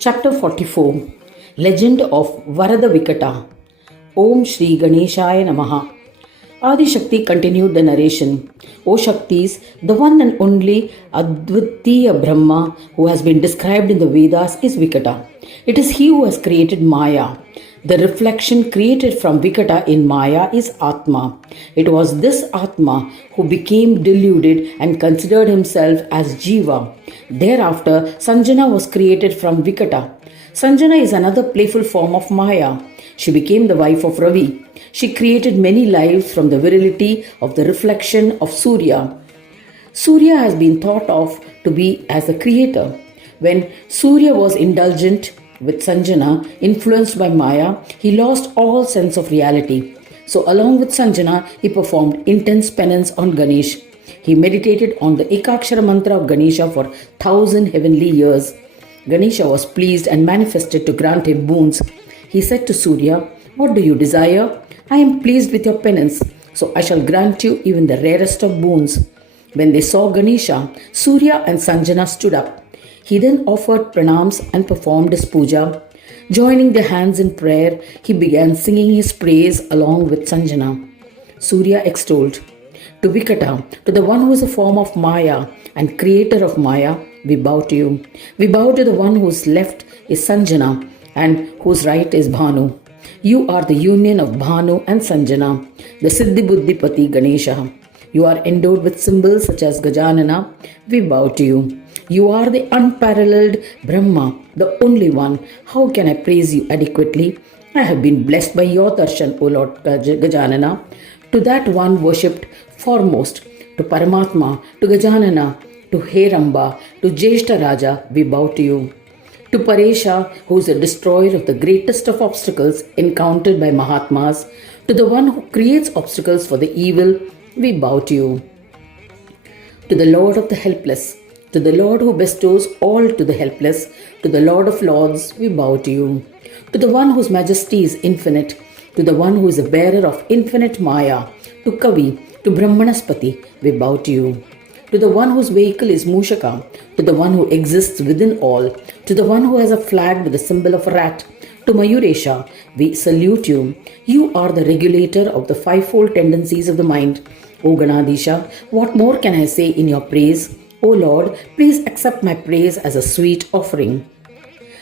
Chapter 44 Legend of Varada Vikata. Om Shri Ganeshaya Namaha. Adi Shakti continued the narration. O Shaktis, the one and only Advitiya Brahma who has been described in the Vedas is Vikata. It is he who has created Maya. The reflection created from Vikata in Maya is Atma. It was this Atma who became deluded and considered himself as Jiva. Thereafter, Sanjana was created from Vikata. Sanjana is another playful form of Maya. She became the wife of Ravi. She created many lives from the virility of the reflection of Surya. Surya has been thought of to be as a creator. When Surya was indulgent with Sanjana, influenced by Maya, he lost all sense of reality. So along with Sanjana, he performed intense penance on Ganesh. He meditated on the Ekakshara mantra of Ganesha for 1,000 heavenly years. Ganesha was pleased and manifested to grant him boons. He said to Surya, "What do you desire? I am pleased with your penance, so I shall grant you even the rarest of boons." When they saw Ganesha, Surya and Sanjana stood up. He then offered pranams and performed his puja. Joining their hands in prayer, he began singing his praise along with Sanjana. Surya extolled, "To Vikata, to the one who is a form of Maya and creator of Maya, we bow to you. We bow to the one whose left is Sanjana and whose right is Bhanu. You are the union of Bhanu and Sanjana, the Siddhi Buddhi Pati Ganesha. You are endowed with symbols such as Gajanana. We bow to you. You are the unparalleled Brahma, the only one. How can I praise you adequately? I have been blessed by your darshan, O Lord Gajanana. To that one worshipped foremost, to Paramatma, to Gajanana, to Heramba, to Jeshta Raja, we bow to you. To Paresha, who is the destroyer of the greatest of obstacles encountered by Mahatmas, to the one who creates obstacles for the evil, we bow to you. To the Lord of the helpless, to the Lord who bestows all to the helpless, to the Lord of lords, we bow to you. To the one whose majesty is infinite, to the one who is the bearer of infinite Maya, to Kavi, to Brahmanaspati, we bow to you. To the one whose vehicle is Mushaka, to the one who exists within all, to the one who has a flag with the symbol of a rat, to Mayuresha, we salute you. You are the regulator of the fivefold tendencies of the mind. O Ganadisha, what more can I say in your praise? O Lord, please accept my praise as a sweet offering.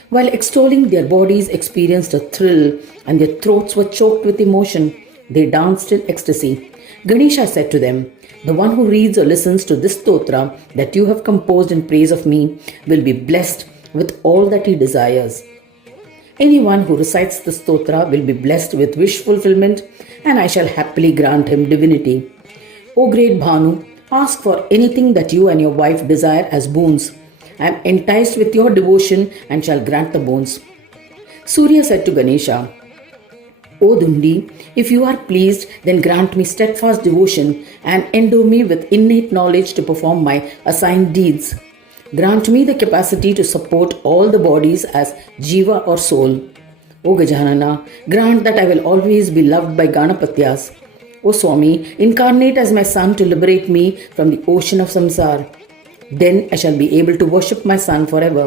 While extolling, their bodies experienced a thrill and their throats were choked with emotion. They danced in ecstasy. Ganesha said to them, "The one who reads or listens to this stotra that you have composed in praise of me will be blessed with all that he desires. Anyone who recites the stotra will be blessed with wish fulfillment, and I shall happily grant him divinity. O great Bhanu, ask for anything that you and your wife desire as boons. I am enticed with your devotion and shall grant the boons." Surya said to Ganesha, "O Dundi, if you are pleased, then grant me steadfast devotion and endow me with innate knowledge to perform my assigned deeds. Grant me the capacity to support all the bodies as Jiva or soul. O Gajanana, grant that I will always be loved by Ganapatyas. O Swami, incarnate as my son to liberate me from the ocean of samsara. Then I shall be able to worship my son forever.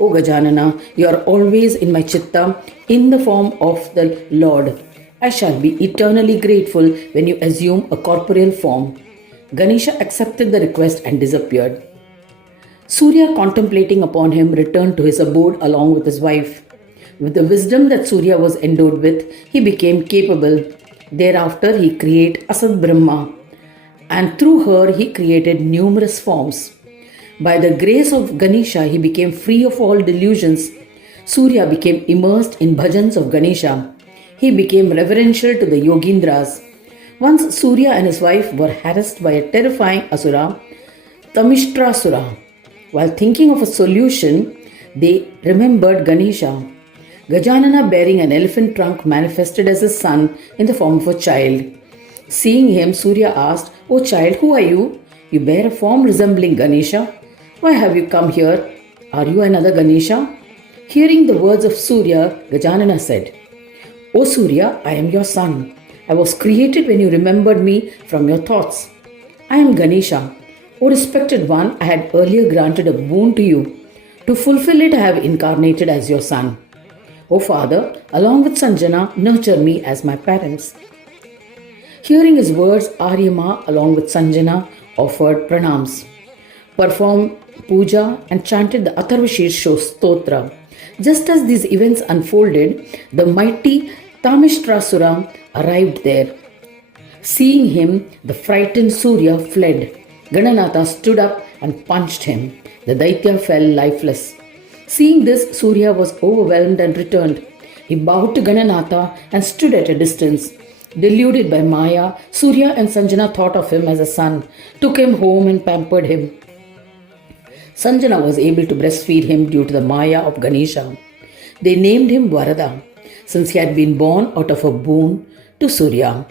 O Gajanana, you are always in my chitta in the form of the Lord. I shall be eternally grateful when you assume a corporeal form." Ganesha accepted the request and disappeared. Surya, contemplating upon him, returned to his abode along with his wife. With the wisdom that Surya was endowed with, he became capable. Thereafter, he created Asad Brahma, and through her, he created numerous forms. By the grace of Ganesha, he became free of all delusions. Surya became immersed in bhajans of Ganesha. He became reverential to the Yogindras. Once Surya and his wife were harassed by a terrifying asura, Tamishtrasura. While thinking of a solution, they remembered Ganesha. Gajanana, bearing an elephant trunk, manifested as his son in the form of a child. Seeing him, Surya asked, "O child, who are you? You bear a form resembling Ganesha. Why have you come here? Are you another Ganesha?" Hearing the words of Surya, Gajanana said, "O Surya, I am your son. I was created when you remembered me from your thoughts. I am Ganesha. O respected one, I had earlier granted a boon to you. To fulfill it, I have incarnated as your son. O father, along with Sanjana, nurture me as my parents. Hearing his words, Aryama, along with Sanjana, offered pranams, performed puja, and chanted the Atharvashirsha Stotra. Just as these events unfolded, the mighty Tamishtrasura arrived there. Seeing him, the frightened Surya fled. Gananatha stood up and punched him. The Daitya fell lifeless. Seeing this, Surya was overwhelmed and returned. He bowed to Gananatha and stood at a distance. Deluded by Maya, Surya and Sanjana thought of him as a son, took him home and pampered him. Sanjana was able to breastfeed him due to the Maya of Ganesha. They named him Varada, since he had been born out of a boon to Surya.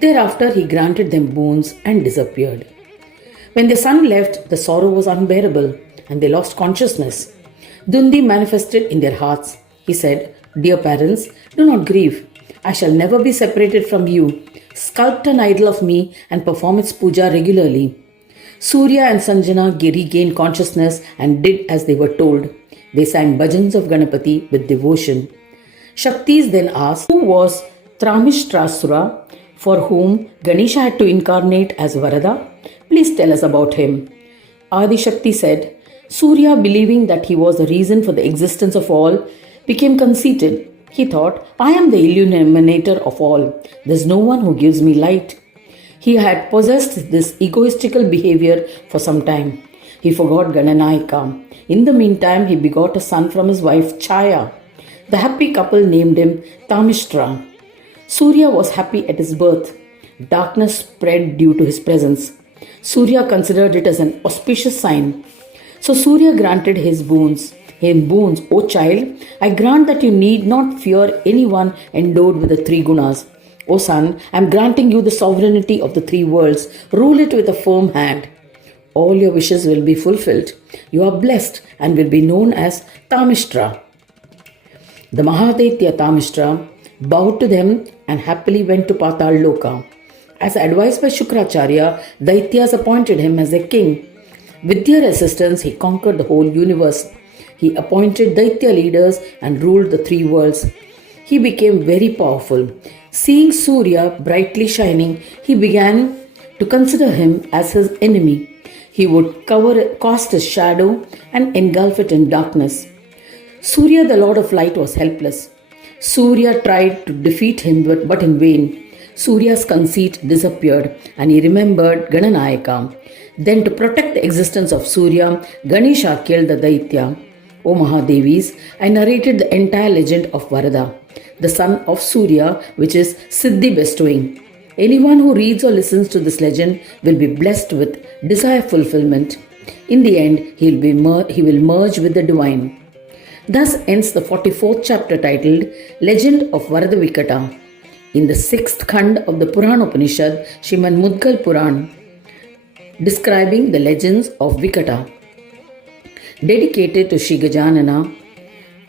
Thereafter, he granted them boons and disappeared. When their son left, the sorrow was unbearable and they lost consciousness. Dundi manifested in their hearts. He said, "Dear parents, do not grieve. I shall never be separated from you. Sculpt an idol of me and perform its puja regularly." Surya and Sanjana regained consciousness and did as they were told. They sang bhajans of Ganapati with devotion. Shaktis then asked, who was Tramishtrasura, for whom Ganesha had to incarnate as Varada? Please tell us about him. Adi Shakti said, Surya, believing that he was the reason for the existence of all, became conceited. He thought, I am the illuminator of all. There is no one who gives me light. He had possessed this egoistical behavior for some time. He forgot Gananayaka. In the meantime, he begot a son from his wife Chaya. The happy couple named him Tamishtra. Surya was happy at his birth. Darkness spread due to his presence. Surya considered it as an auspicious sign. So Surya granted his boons. In boons, O child, I grant that you need not fear anyone endowed with the three gunas. O son, I am granting you the sovereignty of the three worlds. Rule it with a firm hand. All your wishes will be fulfilled. You are blessed and will be known as Tamishtra. The Mahadaitya Tamishtra bowed to them and happily went to Patal Loka. As advised by Shukracharya, Daityas appointed him as their king. With their assistance, he conquered the whole universe. He appointed Daitya leaders and ruled the three worlds. He became very powerful. Seeing Surya brightly shining, he began to consider him as his enemy. He would cast his shadow and engulf it in darkness. Surya, the Lord of Light, was helpless. Surya tried to defeat him, but in vain. Surya's conceit disappeared and he remembered Gananayaka. Then, to protect the existence of Surya, Ganesha killed the Daitya. O Mahadevis, I narrated the entire legend of Varada, the son of Surya, which is Siddhi bestowing. Anyone who reads or listens to this legend will be blessed with desire fulfillment. In the end, he will merge with the divine. Thus ends the 44th chapter titled Legend of Varada Vikata in the 6th Khand of the Purana Upanishad, Srimad Mudgal Puran, describing the legends of Vikata. Dedicated to Shri Gajanana.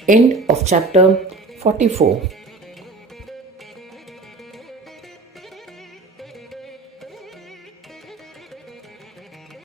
End of chapter 44.